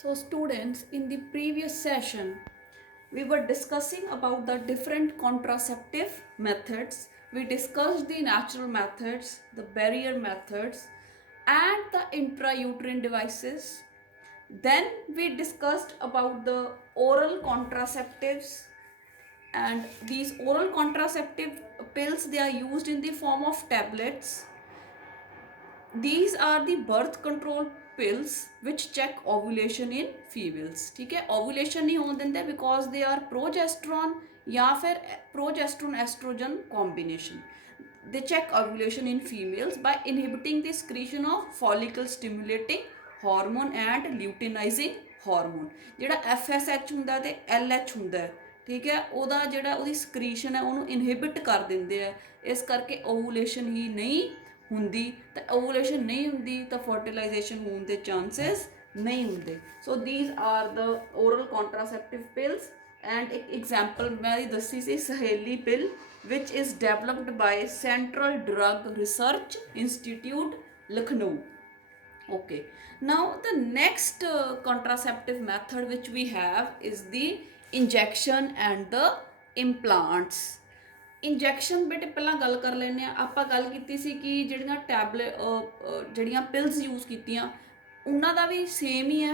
So students, in the previous session, we were discussing about the different contraceptive methods. We discussed the natural methods, the barrier methods, and the intrauterine devices. Then we discussed about the oral contraceptives, and these oral contraceptive pills, they are used in the form of tablets. These are the birth control pills which check ovulation in females. ठीक है, ovulation नहीं होने देते because they are progesterone या फिर progesterone estrogen combination. They check ovulation in females by inhibiting the secretion of follicle stimulating hormone and luteinizing hormone. ਜਿਹੜਾ FSH ਹੁੰਦਾ ਤੇ LH ਹੁੰਦਾ ਹੈ, ਠੀਕ ਹੈ, ਉਹਦਾ ਜਿਹੜਾ ਉਹਦੀ ਸਕਰੀਸ਼ਨ ਹੈ ਉਹਨੂੰ ਇਨਹਿਬਿਟ ਕਰ ਦਿੰਦੇ ਆ, ਇਸ ਕਰਕੇ ਓਵੂਲੇਸ਼ਨ ਹੀ ਨਹੀਂ ਹੁੰਦੀ। ਤਾਂ ਓਵੂਲੇਸ਼ਨ ਨਹੀਂ ਹੁੰਦੀ ਤਾਂ ਫਰਟੀਲਾਈਜੇਸ਼ਨ ਹੋਣ ਦੇ ਚਾਂਸਸ ਨਹੀਂ ਹੁੰਦੇ। So these are the oral contraceptive pills. And ਇੱਕ ਐਗਜ਼ਾਮਪਲ ਮੈਂ ਦੱਸੀ ਸੀ Saheli pill which is developed by Central Drug Research Institute, Lucknow. Okay, now the next contraceptive method which we have is the injection and the implants. Injection ਬੇਟੇ ਪਹਿਲਾਂ ਗੱਲ ਕਰ ਲੈਂਦੇ ਆ। ਆਪਾਂ ਗੱਲ ਕੀਤੀ ਸੀ ਕਿ ਜਿਹੜੀਆਂ ਜਿਹੜੀਆਂ ਪਿਲਸ ਯੂਜ਼ ਕੀਤੀਆਂ ਉਹਨਾਂ ਦਾ ਵੀ ਸੇਮ ਹੀ ਹੈ,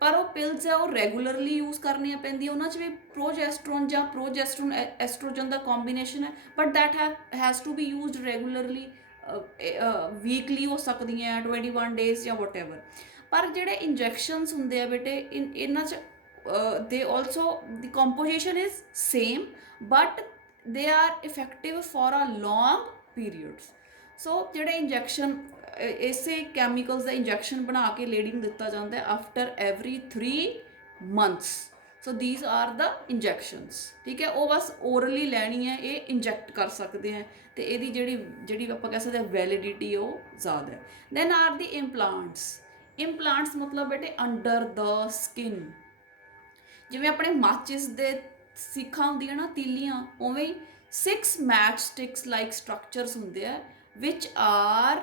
ਪਰ ਉਹ ਪਿਲਸ ਹੈ ਉਹ ਰੈਗੂਲਰਲੀ ਯੂਜ਼ ਕਰਨੀਆਂ ਪੈਂਦੀਆਂ। ਉਹਨਾਂ 'ਚ ਵੀ ਪ੍ਰੋਜੈਸਟਰੋਨ ਜਾਂ ਪ੍ਰੋਜੈਸਟਰੋਨ ਐਸਟ੍ਰੋਜਨ ਦਾ ਕੰਬੀਨੇਸ਼ਨ ਹੈ, but that has to be used regularly. Weekly ਹੋ ਸਕਦੀਆਂ 21 ਡੇਜ਼ ਜਾਂ ਵਟ ਐਵਰ। ਪਰ ਜਿਹੜੇ ਇੰਜੈਕਸ਼ਨਸ ਹੁੰਦੇ ਆ ਬੇਟੇ ਇਹਨਾਂ 'ਚ ਦੇ also the composition is same, but they are effective for a long periods. So ਜਿਹੜੇ ਇੰਜੈਕਸ਼ਨ ਇਸੇ ਕੈਮੀਕਲਸ ਦਾ ਇੰਜੈਕਸ਼ਨ ਬਣਾ ਕੇ ਲੇਡੀ ਨੂੰ ਦਿੱਤਾ ਜਾਂਦਾ ਹੈ after every 3 months. So these are the injections, ਠੀਕ ਹੈ। ਉਹ ਬਸ ਓਰਲੀ ਲੈਣੀ ਹੈ, ਇਹ ਇੰਜੈਕਟ ਕਰ ਸਕਦੇ ਹੈ ਅਤੇ ਇਹਦੀ ਜਿਹੜੀ ਆਪਾਂ ਕਹਿ ਸਕਦੇ ਹਾਂ ਵੈਲਿਡਿਟੀ ਉਹ ਜ਼ਿਆਦਾ ਹੈ। ਦੈਨ ਆਰ ਦੀ ਇੰਪਲਾਂਟਸ। ਇੰਪਲਾਂਟਸ ਮਤਲਬ ਬੇਟੇ ਅੰਡਰ ਦ ਸਕਿਨ। ਜਿਵੇਂ ਆਪਣੇ ਮਾਚਿਸ ਦੇ ਸਿੱਖਾਂ ਹੁੰਦੀਆਂ ਨਾ ਤੀਲੀਆਂ, ਉਵੇਂ ਹੀ 6 ਮੈਚ ਸਟਿਕਸ ਲਾਈਕ ਸਟਰਕਚਰਸ ਹੁੰਦੇ ਆ ਵਿਚ ਆਰ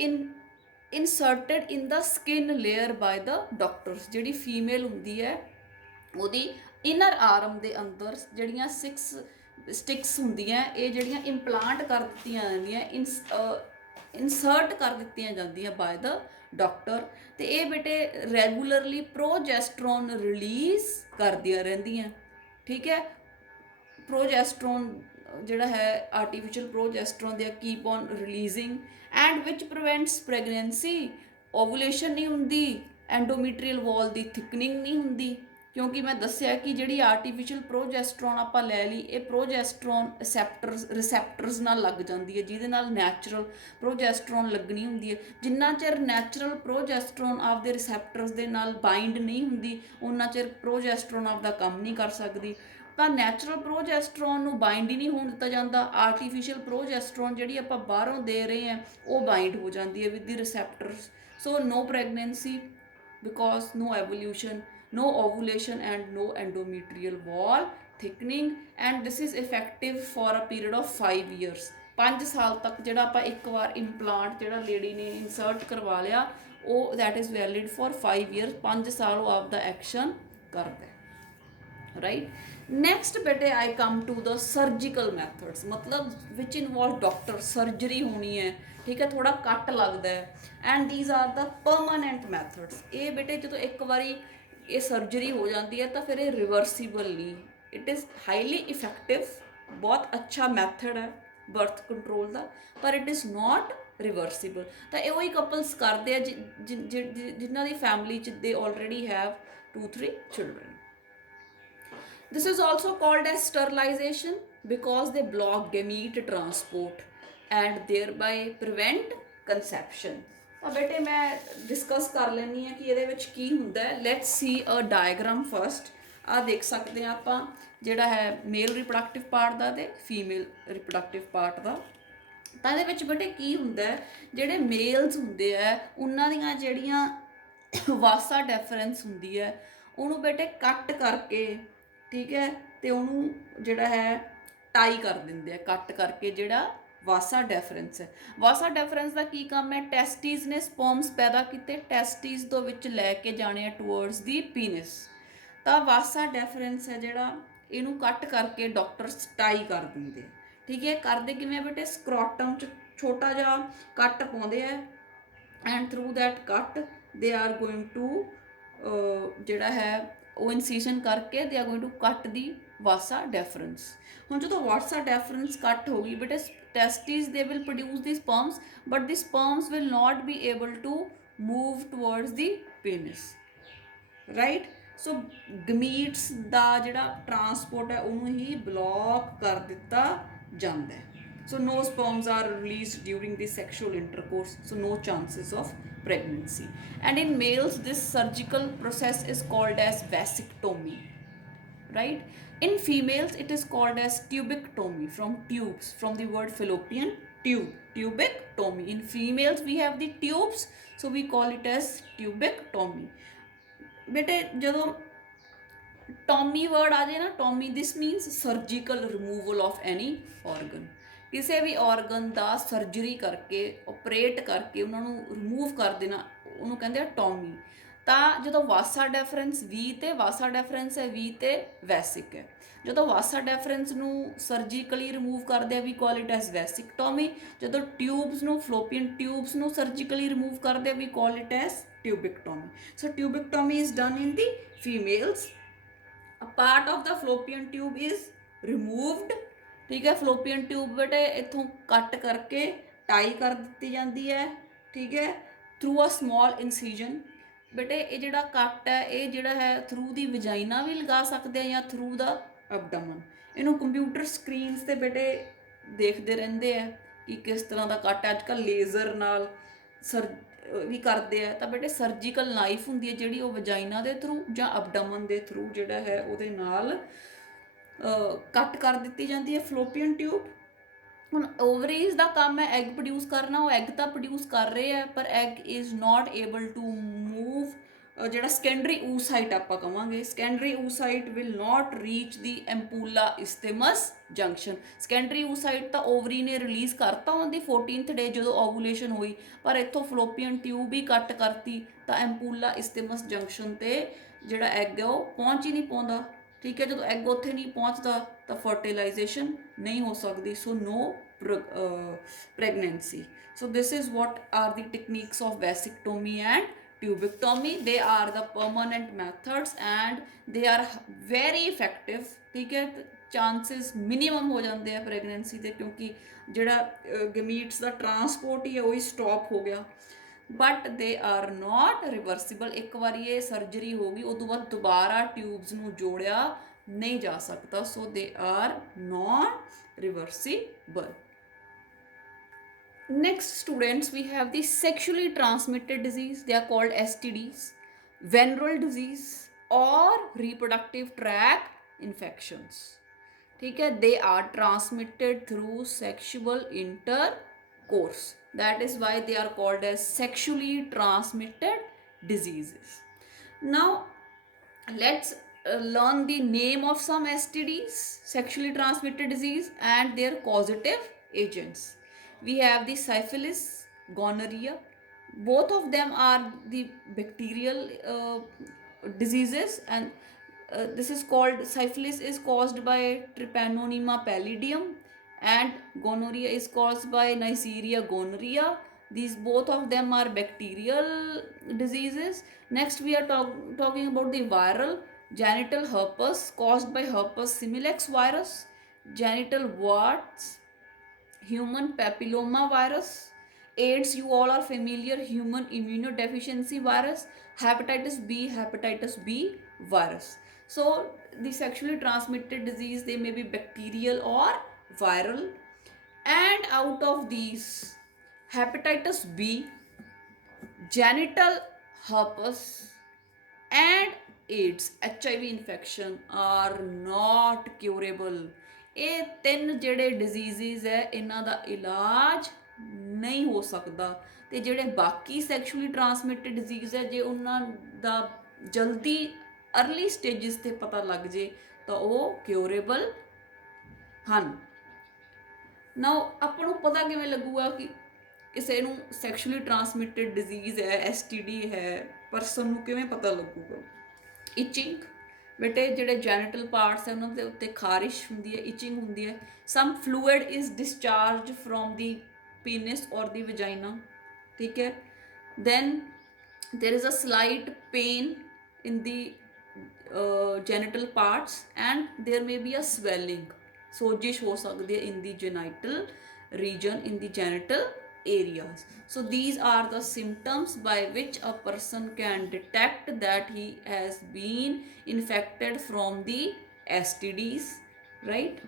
ਇਨਸਰਟਡ ਇਨ ਦਾ ਸਕਿਨ ਲੇਅਰ ਬਾਏ ਦਾ ਡਾਕਟਰਸ। ਜਿਹੜੀ ਫੀਮੇਲ ਹੁੰਦੀ ਹੈ ਉਹਦੀ ਇਨਰ ਆਰਮ ਦੇ ਅੰਦਰ ਜਿਹੜੀਆਂ 6 ਸਟਿਕਸ ਹੁੰਦੀਆਂ, ਇਹ ਜਿਹੜੀਆਂ ਇੰਪਲਾਂਟ ਕਰ ਦਿੱਤੀਆਂ ਜਾਂਦੀਆਂ, ਇਨਸਰਟ ਕਰ ਦਿੱਤੀਆਂ ਜਾਂਦੀਆਂ ਬਾਏ ਦਾ ਡਾਕਟਰ। ਅਤੇ ਇਹ ਬੇਟੇ ਰੈਗੂਲਰਲੀ ਪ੍ਰੋਜੈਸਟਰੋਨ ਰਿਲੀਜ਼ ਕਰਦੀਆਂ ਰਹਿੰਦੀਆਂ, ਠੀਕ ਹੈ। ਪ੍ਰੋਜੈਸਟਰੋਨ ਜਿਹੜਾ ਹੈ artificial progesterone they keep on releasing and which prevents pregnancy. Ovulation ਨਹੀਂ ਹੁੰਦੀ, ਐਂਡੋਮੀਟਰੀਅਲ ਵਾਲ ਦੀ ਥਿਕਨਿੰਗ ਨਹੀਂ ਹੁੰਦੀ, ਕਿਉਂਕਿ ਮੈਂ ਦੱਸਿਆ ਕਿ ਜਿਹੜੀ ਆਰਟੀਫਿਸ਼ਲ ਪ੍ਰੋਜੈਸਟਰੋਨ ਆਪਾਂ ਲੈ ਲਈ, ਇਹ ਪ੍ਰੋਜੈਸਟਰੋਨ ਰਿਸੈਪਟਰਸ ਨਾਲ ਲੱਗ ਜਾਂਦੀ ਹੈ, ਜਿਹਦੇ ਨਾਲ ਨੈਚੁਰਲ ਪ੍ਰੋਜੈਸਟਰੋਨ ਲੱਗਣੀ ਹੁੰਦੀ ਹੈ। ਜਿੰਨਾ ਚਿਰ ਨੈਚੁਰਲ ਪ੍ਰੋਜੈਸਟਰੋਨ ਆਪਦੇ ਰਿਸੈਪਟਰਸ ਦੇ ਨਾਲ ਬਾਈਂਡ ਨਹੀਂ ਹੁੰਦੀ, ਉਨਾ ਚਿਰ ਪ੍ਰੋਜੈਸਟਰੋਨ ਆਪਦਾ ਕੰਮ ਨਹੀਂ ਕਰ ਸਕਦੀ। ਤਾਂ ਨੈਚੁਰਲ ਪ੍ਰੋਜੈਸਟਰੋਨ ਨੂੰ ਬਾਈਂਡ ਹੀ ਨਹੀਂ ਹੋਣ ਦਿੱਤਾ ਜਾਂਦਾ। ਆਰਟੀਫਿਸ਼ੀਅਲ ਪ੍ਰੋਜੈਸਟਰੋਨ ਜਿਹੜੀ ਆਪਾਂ ਬਾਹਰੋਂ ਦੇ ਰਹੇ ਹਾਂ ਉਹ ਬਾਈਂਡ ਹੋ ਜਾਂਦੀ ਹੈ with the receptors. So no pregnancy because no evolution, no ovulation and no endometrial wall thickening, and this is effective for a period of 5 years. 5 ਸਾਲ ਤੱਕ ਜਿਹੜਾ ਆਪਾਂ ਇੱਕ ਵਾਰ ਇੰਪਲਾਂਟ ਜਿਹੜਾ ਲੇਡੀ ਨੇ ਇਨਸਰਟ ਕਰਵਾ ਲਿਆ, ਉਹ that is valid for 5 years। 5 ਸਾਲ ਉਹ ਆਪਦਾ ਐਕਸ਼ਨ ਕਰਦਾ, ਰਾਈਟ। ਨੈਕਸਟ ਬੇਟੇ I come to the surgical methods, ਮਤਲਬ ਵਿਚ ਇਨਵੋਲਵ ਡਾਕਟਰ ਸਰਜਰੀ ਹੋਣੀ ਹੈ, ਠੀਕ ਹੈ, ਥੋੜਾ ਕੱਟ ਲੱਗਦਾ ਹੈ। And these are the permanent methods. ਇਹ ਬੇਟੇ ਜਦੋਂ ਇੱਕ ਵਾਰੀ ਇਹ ਸਰਜਰੀ ਹੋ ਜਾਂਦੀ ਹੈ ਤਾਂ ਫਿਰ ਇਹ ਰਿਵਰਸੀਬਲ ਨਹੀਂ। ਇਟ ਇਜ਼ ਹਾਈਲੀ ਇਫੈਕਟਿਵ, ਬਹੁਤ ਅੱਛਾ ਮੈਥਡ ਹੈ ਬਰਥ ਕੰਟਰੋਲ ਦਾ, ਪਰ ਇਟ ਇਜ਼ ਨੋਟ ਰਿਵਰਸੀਬਲ। ਤਾਂ ਇਹ ਉਹੀ ਕਪਲਸ ਕਰਦੇ ਆ ਜਿਨ੍ਹਾਂ ਦੀ ਫੈਮਿਲੀ 'ਚ ਦੇ already have 2-3 children. This is also called as sterilization because they block gamete transport and thereby prevent conception. ਤਾਂ ਬੇਟੇ ਮੈਂ ਡਿਸਕਸ ਕਰ ਲੈਂਦੀ ਹਾਂ ਕਿ ਇਹਦੇ ਵਿੱਚ ਕੀ ਹੁੰਦਾ ਹੈ। Let's see a diagram first. ਆਹ ਦੇਖ ਸਕਦੇ ਹਾਂ ਆਪਾਂ, ਜਿਹੜਾ ਹੈ ਮੇਲ ਰਿਪਰੋਡਕਟਿਵ ਪਾਰਟ ਦਾ ਅਤੇ ਫੀਮੇਲ ਰਿਪਰੋਡਕਟਿਵ ਪਾਰਟ ਦਾ। ਤਾਂ ਇਹਦੇ ਵਿੱਚ ਬੇਟੇ ਕੀ ਹੁੰਦਾ ਹੈ, ਜਿਹੜੇ ਮੇਲਸ ਹੁੰਦੇ ਆ ਉਹਨਾਂ ਦੀਆਂ ਜਿਹੜੀਆਂ ਵਾਸਾ ਡੈਫਰੈਂਸ ਹੁੰਦੀ ਹੈ ਉਹਨੂੰ ਬੇਟੇ ਕੱਟ ਕਰਕੇ, ਠੀਕ ਹੈ, ਅਤੇ ਉਹਨੂੰ ਜਿਹੜਾ ਹੈ ਟਾਈ ਕਰ ਦਿੰਦੇ ਆ, ਕੱਟ ਕਰਕੇ ਜਿਹੜਾ ਵਾਸਾ ਡੈਫਰੈਂਸ ਹੈ। ਵਾਸਾ ਡੈਫਰੈਂਸ ਦਾ ਕੀ ਕੰਮ ਹੈ? ਟੈਸਟੀਜ਼ ਨੇ ਸਪਰਮਸ ਪੈਦਾ ਕੀਤੇ, ਟੈਸਟੀਜ਼ ਤੋਂ ਵਿੱਚ ਲੈ ਕੇ ਜਾਣੇ ਆ ਟੂਵਰਡਸ ਦੀ ਪੀਨਿਸ। ਤਾਂ ਵਾਸਾ ਡੈਫਰੈਂਸ ਹੈ ਜਿਹੜਾ, ਇਹਨੂੰ ਕੱਟ ਕਰਕੇ ਡਾਕਟਰ ਸਟਾਈ ਕਰ ਦਿੰਦੇ। ਠੀਕ ਹੈ, ਕਰਦੇ ਕਿਵੇਂ ਬੇਟੇ? ਸਕਰੋਟਮ 'ਚ ਛੋਟਾ ਜਿਹਾ ਕੱਟ ਪਾਉਂਦੇ ਆ, ਐਂਡ ਥਰੂ ਦੈਟ ਕੱਟ ਦੇ ਆਰ ਗੋਇੰਗ ਟੂ ਜਿਹੜਾ ਹੈ ਉਹ ਇਨਸੀਸ਼ਨ ਕਰਕੇ ਦੇ ਆਰ ਗੋਇੰਗ ਟੂ ਕੱਟ ਦੀ ਵਾਸਾ ਡੈਫਰੈਂਸ। ਹੁਣ ਜਦੋਂ ਵਾਸਾ ਡੈਫਰੈਂਸ ਕੱਟ ਹੋ ਗਈ ਬੇਟੇ, testes they will produce the sperms, but the sperms will not be able to move towards the penis, right. So gametes ਦਾ ਜਿਹੜਾ ਟਰਾਂਸਪੋਰਟ ਹੈ ਉਹਨੂੰ ਹੀ ਬਲੌਕ ਕਰ ਦਿੱਤਾ ਜਾਂਦਾ ਹੈ। So no sperms are released during the sexual intercourse, so no chances of pregnancy. And in males this surgical process is called as vasectomy, right? In females it is called as tubectomy, from tubes, from the word fallopian tube, tubectomy. In females we have the tubes, so we call it as tubectomy. ਬੇਟੇ ਜਦੋਂ Tommy word ਆ ਜਾਏ ਨਾ, Tommy this means surgical removal of any Oregon. ਕਿਸੇ ਵੀ Oregon ਦਾ surgery ਕਰਕੇ, operate ਕਰਕੇ ਉਹਨਾਂ ਨੂੰ ਰਿਮੂਵ ਕਰ ਦੇਣਾ, ਉਹਨੂੰ ਕਹਿੰਦੇ ਆ ਟੋਮੀ। ਤਾਂ ਜਦੋਂ ਵਾਸਾ ਡੈਫਰੈਂਸ ਵੀ ਤੇ ਵਾਸਾ ਡੈਫਰੈਂਸ ਹੈ ਵੀ ਤੇ ਵੈਸਿਕ ਹੈ। ਜਦੋਂ ਵਾਸਾ ਡੈਫਰੈਂਸ ਨੂੰ ਸਰਜੀਕਲੀ ਰਿਮੂਵ ਕਰਦੇ ਆ ਵੀ ਕਾਲ ਇਟ ਐਸ ਵੈਸਿਕਟੋਮੀ। ਜਦੋਂ ਟਿਊਬਸ ਨੂੰ, ਫਲੋਪੀਅਨ ਟਿਊਬਸ ਨੂੰ ਸਰਜੀਕਲੀ ਰਿਮੂਵ ਕਰਦੇ ਆ we call it as tubectomy. So tubectomy is done in the females. A part of the fallopian tube is removed. ठीक है, fallopian tube बेटे इथों कट करके टाई कर दी जाती है। ठीक है, थ्रू अ स्मॉल इनसीजन। बेटे ये जिहड़ा कट है ये जिहड़ा है थ्रू दी वजाइना भी लगा सकते हैं या थ्रू द एबडमन। इनू कंप्यूटर स्क्रीनस ते बेटे देखते रहते हैं कि किस तरह का कट है। अजकल लेज़र नाल सर भी करते हैं। तो बेटे सर्जिकल नाइफ होंगी है जी, वजाइना के थ्रू या अबडमन के थ्रू जोड़ा है वो नाल कट कर दी जाती है फ्लोपियन ट्यूब। ਹੁਣ ਓਵਰੀਜ਼ ਦਾ ਕੰਮ ਹੈ ਐਗ ਪ੍ਰੋਡਿਊਸ ਕਰਨਾ, ਉਹ ਐਗ ਤਾਂ ਪ੍ਰੋਡਿਊਸ ਕਰ ਰਹੇ ਆ ਪਰ egg is not able to move. ਜਿਹੜਾ ਸੈਕੰਡਰੀ ਊਸਾਈਟ ਆਪਾਂ ਕਵਾਂਗੇ, secondary oocyte will not reach the ampulla isthmus junction. Secondary oocyte ਤਾਂ ਓਵਰੀ ਨੇ ਰਿਲੀਜ਼ ਕਰਤਾ ਔਨ ਦੀ 14th ਡੇ ਜਦੋਂ ਓਵੂਲੇਸ਼ਨ ਹੋਈ, ਪਰ ਇੱਥੋਂ ਫਲੋਪੀਅਨ ਟਿਊਬ ਹੀ ਕੱਟ ਕਰਤੀ ਤਾਂ ਐਂਪੂਲਾ ਇਸਥੇਮਸ ਜੰਕਸ਼ਨ 'ਤੇ ਜਿਹੜਾ ਐਗ ਹੈ ਉਹ ਪਹੁੰਚ ਹੀ ਨਹੀਂ ਪਾਉਂਦਾ। ठीक है, जो एग उत्थे नहीं पहुँचता तो फर्टिलाइजेशन नहीं हो सकती, so no pregnancy. So this is what are the techniques of vasectomy and tubectomy. They are the permanent methods and they are very effective. ठीक है, चांसिस मिनीमम हो जाते हैं प्रेगनेंसी के, क्योंकि जोड़ा गमीट्स का ट्रांसपोर्ट ही है वही स्टॉप हो गया। But they are not reversible. एक बार ये सर्जरी होगी उस बाद दोबारा ट्यूब्स नूं जोड़िया नहीं जा सकता, so they are not reversible. Next students, we have the sexually transmitted disease. They are called STDs, venereal disease or reproductive tract infections. ठीक है, they are transmitted through sexual intercourse. That is why they are called as sexually transmitted diseases. Now let's learn the name of some STDs, sexually transmitted disease, and their causative agents. We have the syphilis, gonorrhea. Both of them are the bacterial diseases, and this is called, syphilis is caused by Trypanosoma pallidum and gonorrhea is caused by Neisseria gonorrhea. These both of them are bacterial diseases. Next we are talking about the viral, genital herpes caused by herpes simplex virus, genital warts, human papilloma virus, AIDS, you all are familiar, human immunodeficiency virus, hepatitis B virus. So the sexually transmitted disease, they may be bacterial or viral, and out of these hepatitis B, genital herpes and AIDS, HIV infection are not curable. ਇਹ ਤਿੰਨ ਜਿਹੜੇ ਡਿਜ਼ੀਜ਼ਿਸ ਹੈ ਇਹਨਾਂ ਦਾ ਇਲਾਜ ਨਹੀਂ ਹੋ ਸਕਦਾ। ਤੇ ਜਿਹੜੇ ਬਾਕੀ ਸੈਕਸ਼ੂਅਲੀ ਟਰਾਂਸਮਿਟਡ ਡਿਜ਼ੀਜ਼ ਹੈ ਜੇ ਉਹਨਾਂ ਦਾ ਜਲਦੀ ਅਰਲੀ ਸਟੇਜਸ ਤੇ ਪਤਾ ਲੱਗ ਜੇ ਤਾਂ ਉਹ ਕਿਉਰੇਬਲ ਹਨ। ਨਾਓ ਆਪਾਂ ਨੂੰ ਪਤਾ ਕਿਵੇਂ ਲੱਗੂਗਾ ਕਿ ਕਿਸੇ ਨੂੰ ਸੈਕਸ਼ੂਅਲੀ ਟਰਾਂਸਮਿਟਡ ਡਿਜ਼ੀਜ਼ ਹੈ, STD ਹੈ, ਪਰਸਨ ਨੂੰ ਕਿਵੇਂ ਪਤਾ ਲੱਗੂਗਾ? ਇਚਿੰਗ, ਬੇਟੇ ਜਿਹੜੇ ਜੈਨੀਟਲ ਪਾਰਟਸ ਹੈ ਉਹਨਾਂ ਦੇ ਉੱਤੇ ਖਾਰਿਸ਼ ਹੁੰਦੀ ਹੈ, ਇਚਿੰਗ ਹੁੰਦੀ ਹੈ। Some fluid is discharge from the penis ਔਰ ਦੀ ਵਜਾਈਨਾ, ਠੀਕ ਹੈ। Then there is a slight pain in the genital parts and there may be a swelling, ਸੋਜਿਸ਼ ਹੋ ਸਕਦੀ ਹੈ in the genital region, in the genital areas. So these are the symptoms by which a person can detect that he has been infected from the STDs, right?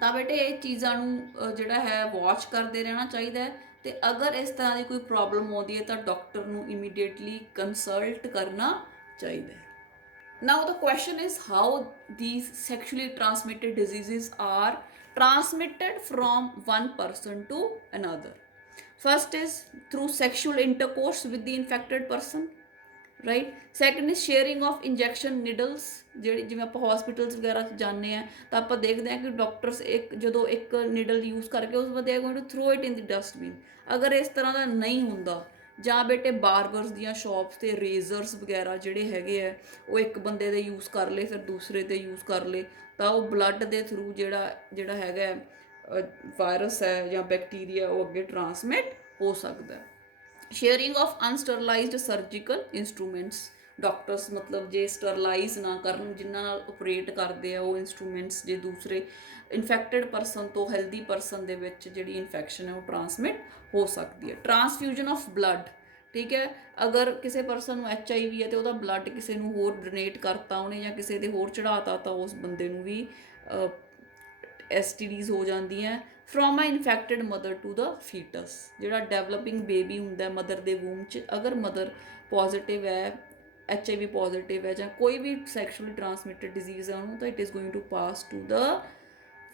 ਤਾਂ ਬੇਟੇ ਇਹ ਚੀਜ਼ਾਂ ਨੂੰ ਜਿਹੜਾ ਹੈ ਵਾਚ ਕਰਦੇ ਰਹਿਣਾ ਚਾਹੀਦਾ ਹੈ। ਤੇ ਅਗਰ ਇਸ ਤਰ੍ਹਾਂ ਦੀ ਕੋਈ ਪ੍ਰੋਬਲਮ ਆਉਂਦੀ ਹੈ ਤਾਂ ਡਾਕਟਰ ਨੂੰ ਇਮੀਡੀਏਟਲੀ ਕੰਸਲਟ ਕਰਨਾ ਚਾਹੀਦਾ ਹੈ। Now the question is how these sexually transmitted diseases are transmitted from one person to another. First is through sexual intercourse with the infected person, right. Second is sharing of injection needles, ਜਿਹੜੀ ਜਿਵੇਂ ਆਪਾਂ hospitals ਵਗੈਰਾ 'ਚ ਜਾਂਦੇ ਹਾਂ ਤਾਂ ਆਪਾਂ ਦੇਖਦੇ ਹਾਂ ਕਿ ਡਾਕਟਰਸ ਜਦੋਂ ਇੱਕ ਨੀਡਲ ਯੂਜ਼ ਕਰਕੇ ਉਸ ਬਾਅਦ they are going to throw it in the dustbin. ਅਗਰ ਇਸ ਤਰ੍ਹਾਂ ਦਾ ਨਹੀਂ ਹੁੰਦਾ, ਜਾਂ ਬੇਟੇ ਬਾਰਬਰਸ ਦੀਆਂ ਸ਼ੌਪਸ 'ਤੇ ਰੇਜ਼ਰਸ ਵਗੈਰਾ ਜਿਹੜੇ ਹੈਗੇ ਆ ਉਹ ਇੱਕ ਬੰਦੇ ਦੇ ਯੂਜ਼ ਕਰ ਲਏ ਫਿਰ ਦੂਸਰੇ 'ਤੇ ਯੂਜ਼ ਕਰ ਲਏ ਤਾਂ ਉਹ ਬਲੱਡ ਦੇ ਥਰੂ ਜਿਹੜਾ ਹੈਗਾ ਵਾਇਰਸ ਹੈ ਜਾਂ ਬੈਕਟੀਰੀਆ ਉਹ ਅੱਗੇ ਟਰਾਂਸਮਿਟ ਹੋ ਸਕਦਾ। Sharing of unsterilised surgical instruments, doctors ਮਤਲਬ ਜੇ ਸਟਰਲਾਈਜ਼ ਨਾ ਕਰਨ ਜਿਨ੍ਹਾਂ ਨਾਲ ਆਪਰੇਟ ਕਰਦੇ ਆ ਉਹ ਇੰਸਟਰੂਮੈਂਟਸ, ਜੇ ਦੂਸਰੇ ਇਨਫੈਕਟਡ ਪਰਸਨ ਤੋਂ ਹੈਲਦੀ ਪਰਸਨ ਦੇ ਵਿੱਚ ਜਿਹੜੀ ਇਨਫੈਕਸ਼ਨ ਹੈ ਉਹ ਟਰਾਂਸਮਿਟ ਹੋ ਸਕਦੀ ਹੈ। ਟਰਾਂਸਫਿਊਜ਼ਨ ਆਫ ਬਲੱਡ, ਠੀਕ ਹੈ। ਅਗਰ ਕਿਸੇ ਪਰਸਨ ਨੂੰ HIV ਹੈ ਤੇ ਉਹਦਾ ਬਲੱਡ ਕਿਸੇ ਨੂੰ ਹੋਰ ਡੋਨੇਟ ਕਰਤਾ ਉਹਨੇ ਜਾਂ ਕਿਸੇ ਦੇ ਹੋਰ ਚੜਾਤਾ ਤਾਂ ਉਸ ਬੰਦੇ ਨੂੰ ਵੀ STDs ਹੋ ਜਾਂਦੀਆਂ। From a infected mother to the foetus, ਜਿਹੜਾ ਡੈਵਲਪਿੰਗ ਬੇਬੀ ਹੁੰਦਾ ਮਦਰ ਦੇ ਵੂਮ 'ਚ, ਅਗਰ ਮਦਰ ਪੋਜ਼ੀਟਿਵ ਹੈ, HIV ਪੋਜ਼ੀਟਿਵ ਹੈ ਜਾਂ ਕੋਈ ਵੀ ਸੈਕਸ਼ੂਅਲੀ ਟਰਾਂਸਮਿਟਡ ਡਿਜ਼ੀਜ਼ ਹੈ ਉਹਨੂੰ, ਤਾਂ it is going to pass to the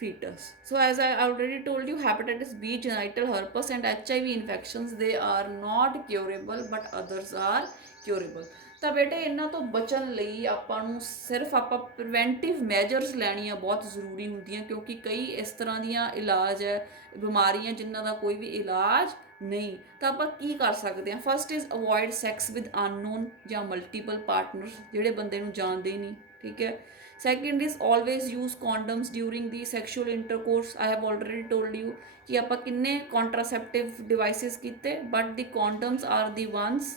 fetus. So as I already told you, hepatitis B, genital herpes and HIV infections, they are not curable but others are curable. ਤਾਂ ਬੇਟੇ ਇਹਨਾਂ ਤੋਂ ਬਚਣ ਲਈ ਆਪਾਂ ਨੂੰ ਸਿਰਫ ਆਪਾਂ ਪ੍ਰੀਵੈਂਟਿਵ ਮੈਜਰਸ ਲੈਣੀਆਂ ਬਹੁਤ ਜ਼ਰੂਰੀ ਹੁੰਦੀਆਂ, ਕਿਉਂਕਿ ਕਈ ਇਸ ਤਰ੍ਹਾਂ ਦੀਆਂ ਇਲਾਜ ਹੈ ਬਿਮਾਰੀਆਂ ਜਿਨ੍ਹਾਂ ਦਾ ਕੋਈ ਵੀ ਇਲਾਜ ਨਹੀਂ। ਤਾਂ ਆਪਾਂ ਕੀ ਕਰ ਸਕਦੇ ਹਾਂ? First is avoid sex with unknown ਜਾਂ ਮਲਟੀਪਲ ਪਾਰਟਨਰਸ, ਜਿਹੜੇ ਬੰਦੇ ਨੂੰ ਜਾਣਦੇ ਹੀ ਨਹੀਂ, ਠੀਕ ਹੈ। Second is always use condoms during the sexual intercourse. I have already told you ਕਿ ਆਪਾਂ ਕਿੰਨੇ contraceptive devices ਕੀਤੇ, but the condoms are the ones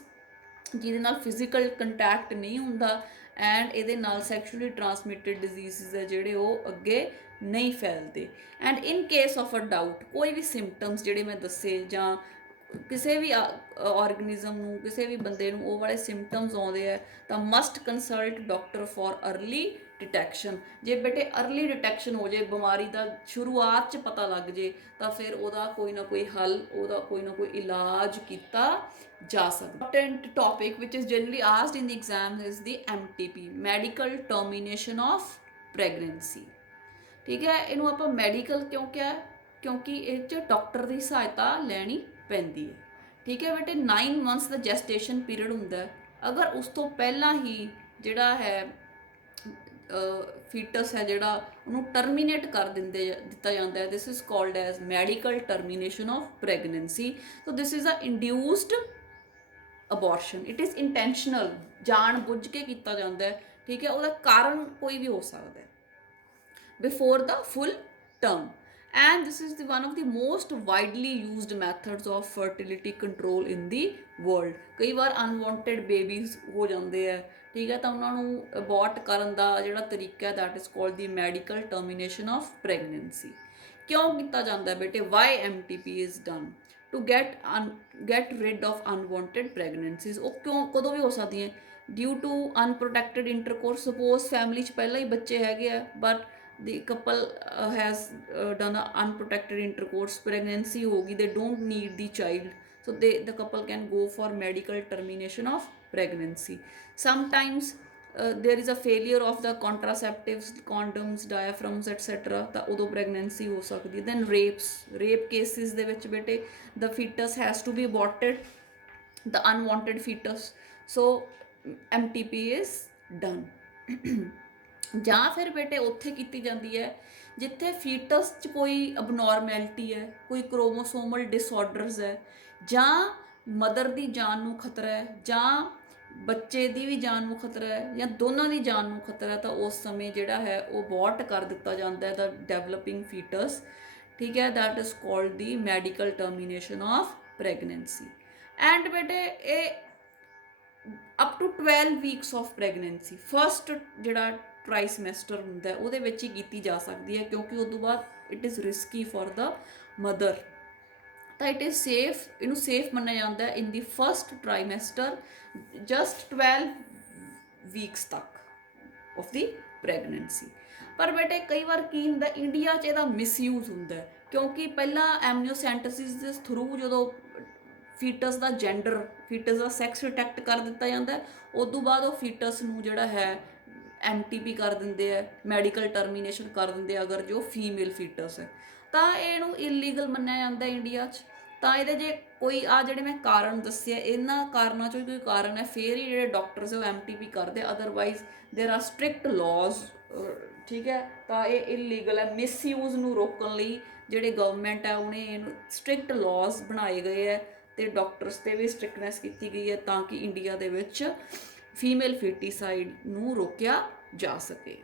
ਜਿਹਦੇ ਨਾਲ ਫਿਜ਼ੀਕਲ ਕੰਟੈਕਟ ਨਹੀਂ ਹੁੰਦਾ ਐਂਡ ਇਹਦੇ ਨਾਲ ਸੈਕਸ਼ੂਅਲੀ ਟਰਾਂਸਮਿਟਡ ਡਿਜ਼ੀਜ਼ਸ ਹੈ ਜਿਹੜੇ ਉਹ ਅੱਗੇ ਨਹੀਂ ਫੈਲਦੇ। And in case of a doubt, ਕੋਈ ਵੀ ਸਿੰਪਟਮਸ ਜਿਹੜੇ ਮੈਂ ਦੱਸੇ ਜਾਂ ਕਿਸੇ ਵੀ ਆਰਗੇਨਿਜ਼ਮ ਨੂੰ, ਕਿਸੇ ਵੀ ਬੰਦੇ ਨੂੰ ਉਹ ਵਾਲੇ ਸਿੰਪਟਮਸ ਆਉਂਦੇ ਆ ਤਾਂ must consult doctor for early detection. ਜੇ ਬੇਟੇ अर्ਲੀ ਡਿਟੈਕਸ਼ਨ ਹੋ ਜੇ, ਬਿਮਾਰੀ ਦਾ ਸ਼ੁਰੂਆਤ 'ਚ ਪਤਾ ਲੱਗ ਜੇ ਤਾਂ ਫਿਰ ਉਹਦਾ ਕੋਈ ਨਾ ਕੋਈ ਹੱਲ, ਉਹਦਾ ਕੋਈ ਨਾ ਕੋਈ ਇਲਾਜ ਕੀਤਾ ਜਾ ਸਕਦਾ। Important topic which is generally asked in the exam is the MTP, medical termination of pregnancy, ਠੀਕ ਹੈ। ਇਹਨੂੰ ਆਪਾਂ ਮੈਡੀਕਲ ਕਿਉਂ ਕਿਹਾ? ਕਿਉਂਕਿ ਇਹ 'ਚ ਡਾਕਟਰ ਦੀ ਸਹਾਇਤਾ ਲੈਣੀ ਪੈਂਦੀ ਹੈ, ਠੀਕ ਹੈ ਬੇਟੇ। 9 ਮੰਥਸ ਦਾ ਜੈਸਟੇਸ਼ਨ ਪੀਰੀਅਡ ਹੁੰਦਾ। ਅਗਰ ਉਸ ਤੋਂ ਪਹਿਲਾਂ ਹੀ ਜਿਹੜਾ ਹੈ ਫੀਟਸ ਹੈ ਜਿਹੜਾ ਉਹਨੂੰ ਟਰਮੀਨੇਟ ਕਰ ਦਿੱਤਾ ਜਾਂਦਾ ਹੈ, this is called as medical termination of pregnancy. So this is a induced abortion, it is intentional, ਜਾਣ ਬੁੱਝ ਕੇ ਕੀਤਾ ਜਾਂਦਾ ਹੈ, ਠੀਕ ਹੈ। ਉਹਦਾ ਕਾਰਨ ਕੋਈ ਵੀ ਹੋ ਸਕਦਾ ਹੈ before the full term, and this is one of the most widely used methods of fertility control in the world. ਕਈ ਵਾਰ unwanted babies ਹੋ ਜਾਂਦੇ ਆ, ਠੀਕ ਹੈ, ਤਾਂ ਉਹਨਾਂ ਨੂੰ ਅਬੋਰਟ ਕਰਨ ਦਾ ਜਿਹੜਾ ਤਰੀਕਾ that is called the medical termination of pregnancy. ਕਿਉਂ ਕੀਤਾ ਜਾਂਦਾ ਬੇਟੇ? why MTP is done? to get rid of unwanted pregnancies. ਉਹ ਕਿਉਂ ਕਦੋਂ ਵੀ ਹੋ ਸਕਦੀਆਂ? due to unprotected intercourse. suppose family 'ਚ ਪਹਿਲਾਂ ਹੀ ਬੱਚੇ ਹੈਗੇ ਆ but the couple has done a unprotected intercourse, pregnancy hogi, they don't need the child, so the couple can go for medical termination of pregnancy. Sometimes there is a failure of the contraceptives, condoms, diaphragms etc, ਤਾਂ ਉਦੋਂ pregnancy ਹੋ ਸਕਦੀ ਹੈ। then rape cases ਦੇ ਵਿੱਚ ਬੇਟੇ the fetus has to be aborted, the unwanted fetus, so MTP is done. ਜਾਂ ਫਿਰ ਬੇਟੇ ਉੱਥੇ ਕੀਤੀ ਜਾਂਦੀ ਹੈ ਜਿੱਥੇ ਫੀਟਸ 'ਚ ਕੋਈ ਅਬਨੋਰਮੈਲਿਟੀ ਹੈ, ਕੋਈ ਕ੍ਰੋਮੋਸੋਮਲ ਡਿਸਆਰਡਰਸ ਹੈ, ਜਾਂ ਮਦਰ ਦੀ ਜਾਨ ਨੂੰ ਖਤਰਾ ਹੈ, ਜਾਂ ਬੱਚੇ ਦੀ ਵੀ ਜਾਨ ਨੂੰ ਖਤਰਾ ਹੈ, ਜਾਂ ਦੋਨਾਂ ਦੀ ਜਾਨ ਨੂੰ ਖਤਰਾ ਹੈ, ਤਾਂ ਉਸ ਸਮੇਂ ਜਿਹੜਾ ਹੈ ਉਹ ਅਬੋਰਟ ਕਰ ਦਿੱਤਾ ਜਾਂਦਾ ਹੈ ਦਾ ਡਿਵੈਲਪਿੰਗ ਫੀਟਸ। ਠੀਕ ਹੈ, that is called the medical termination of pregnancy. And ਬੇਟੇ ਇਹ up to 12 weeks of pregnancy first ਜਿਹੜਾ ਟ੍ਰਾਈਸਮੈਸਟਰ ਹੁੰਦਾ ਉਹਦੇ ਵਿੱਚ ਹੀ ਕੀਤੀ ਜਾ ਸਕਦੀ ਹੈ, ਕਿਉਂਕਿ ਉਸ ਤੋਂ ਬਾਅਦ it is risky for the mother. ਤਾਂ ਇਟ ਇਜ਼ ਸੇਫ, ਇਹਨੂੰ ਸੇਫ ਮੰਨਿਆ ਜਾਂਦਾ ਹੈ ਇਨ ਦੀ ਫਸਟ ਟ੍ਰਾਈਮੈਸਟਰ ਜਸਟ 12 ਵੀਕਸ ਤੱਕ ਆਫ ਦੀ ਪ੍ਰੈਗਨੈਂਸੀ। ਪਰ ਬੇਟੇ ਕਈ ਵਾਰ ਕੀ ਹੁੰਦਾ, ਇੰਡੀਆ 'ਚ ਇਹਦਾ ਮਿਸਯੂਜ਼ ਹੁੰਦਾ, ਕਿਉਂਕਿ ਪਹਿਲਾਂ ਐਮਨੀਓਸੈਂਟਸਿਸ ਦੇ ਥਰੂ ਜਦੋਂ ਫੀਟਸ ਦਾ ਜੈਂਡਰ, ਫੀਟਸ ਦਾ ਸੈਕਸ ਡਿਟੈਕਟ ਕਰ ਦਿੱਤਾ ਜਾਂਦਾ ਹੈ, ਉਸ ਤੋਂ ਬਾਅਦ ਉਹ ਫੀਟਸ ਨੂੰ ਜਿਹੜਾ ਹੈ MTP ਕਰ ਦਿੰਦੇ ਆ, ਮੈਡੀਕਲ ਟਰਮੀਨੇਸ਼ਨ ਕਰ ਦਿੰਦੇ ਆ ਅਗਰ ਜੋ ਫੀਮੇਲ ਫੀਟਸ ਹੈ, ਤਾਂ ਇਹਨੂੰ ਇਲੀਗਲ ਮੰਨਿਆ ਜਾਂਦਾ ਇੰਡੀਆ 'ਚ। ਤਾਂ ਇਹਦੇ ਜੇ ਕੋਈ ਆ ਜਿਹੜੇ ਮੈਂ ਕਾਰਨ ਦੱਸਿਆ, ਇਹਨਾਂ ਕਾਰਨਾਂ 'ਚੋਂ ਕੋਈ ਕਾਰਨ ਹੈ ਫਿਰ ਹੀ ਜਿਹੜੇ ਡਾਕਟਰਸ ਉਹ MTP ਕਰਦੇ, ਅਦਰਵਾਈਜ਼ ਦੇਰ ਆਰ ਸਟ੍ਰਿਕਟ ਲਾਜ਼। ਠੀਕ ਹੈ, ਤਾਂ ਇਹ ਇਲੀਗਲ ਹੈ। ਮਿਸਯੂਜ਼ ਨੂੰ ਰੋਕਣ ਲਈ ਜਿਹੜੇ ਗਵਰਨਮੈਂਟ ਹੈ ਉਹਨੇ ਇਹਨੂੰ ਸਟ੍ਰਿਕਟ ਲਾਜ਼ ਬਣਾਏ ਗਏ ਹੈ, ਤੇ ਡਾਕਟਰਸ 'ਤੇ ਵੀ ਸਟ੍ਰਿਕਟਨੈਸ ਕੀਤੀ ਗਈ ਹੈ ਤਾਂ ਕਿ ਇੰਡੀਆ ਦੇ ਵਿੱਚ ਫੀਮੇਲ ਫੀਟੀਸਾਈਡ ਨੂੰ ਰੋਕਿਆ ਜਾ ਸਕੇ।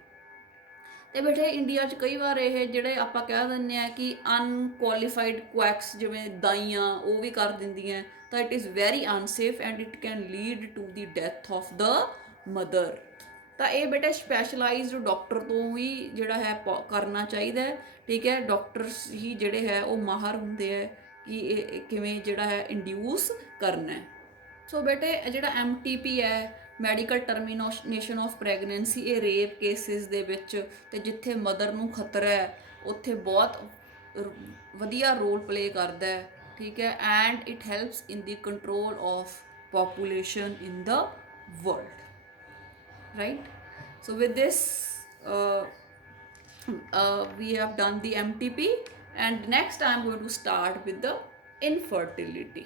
ਤੇ ਬੇਟੇ ਇੰਡੀਆ 'ਚ ਕਈ ਵਾਰ ਇਹ ਜਿਹੜੇ ਆਪਾਂ ਕਹਿ ਦਿੰਦੇ ਆ ਕਿ ਅਨਕੁਆਲੀਫਾਈਡ ਕੁਐਕਸ ਜਿਵੇਂ ਦਾਈਆਂ ਉਹ ਵੀ ਕਰ ਦਿੰਦੀਆਂ, ਤਾਂ it is very unsafe and it can lead to the death of the mother. ਤਾਂ ਇਹ ਬੇਟੇ ਸਪੈਸ਼ਲਾਈਜ਼ਡ ਡਾਕਟਰ ਤੋਂ ਹੀ ਜਿਹੜਾ ਹੈ ਕਰਨਾ ਚਾਹੀਦਾ। ਠੀਕ ਹੈ, ਡਾਕਟਰਸ ਹੀ ਜਿਹੜੇ ਹੈ ਉਹ ਮਾਹਰ ਹੁੰਦੇ ਹੈ ਕਿ ਇਹ ਕਿਵੇਂ ਜਿਹੜਾ ਹੈ ਇੰਡਿਊਸ ਕਰਨਾ। ਸੋ ਬੇਟੇ ਜਿਹੜਾ MTP ਹੈ ਮੈਡੀਕਲ ਟਰਮੀਨੇਸ਼ਨ ਆਫ ਪ੍ਰੈਗਨੈਂਸੀ, ਇਹ ਰੇਪ ਕੇਸਿਸ ਦੇ ਵਿੱਚ ਤੇ ਜਿੱਥੇ ਮਦਰ ਨੂੰ ਖਤਰਾ ਹੈ ਉੱਥੇ ਬਹੁਤ ਵਧੀਆ ਰੋਲ ਪਲੇ ਕਰਦਾ ਹੈ। ਠੀਕ ਹੈ, and it helps in the control of population in the world, right? So with this we have done the MTP, and next I am going to start with the infertility.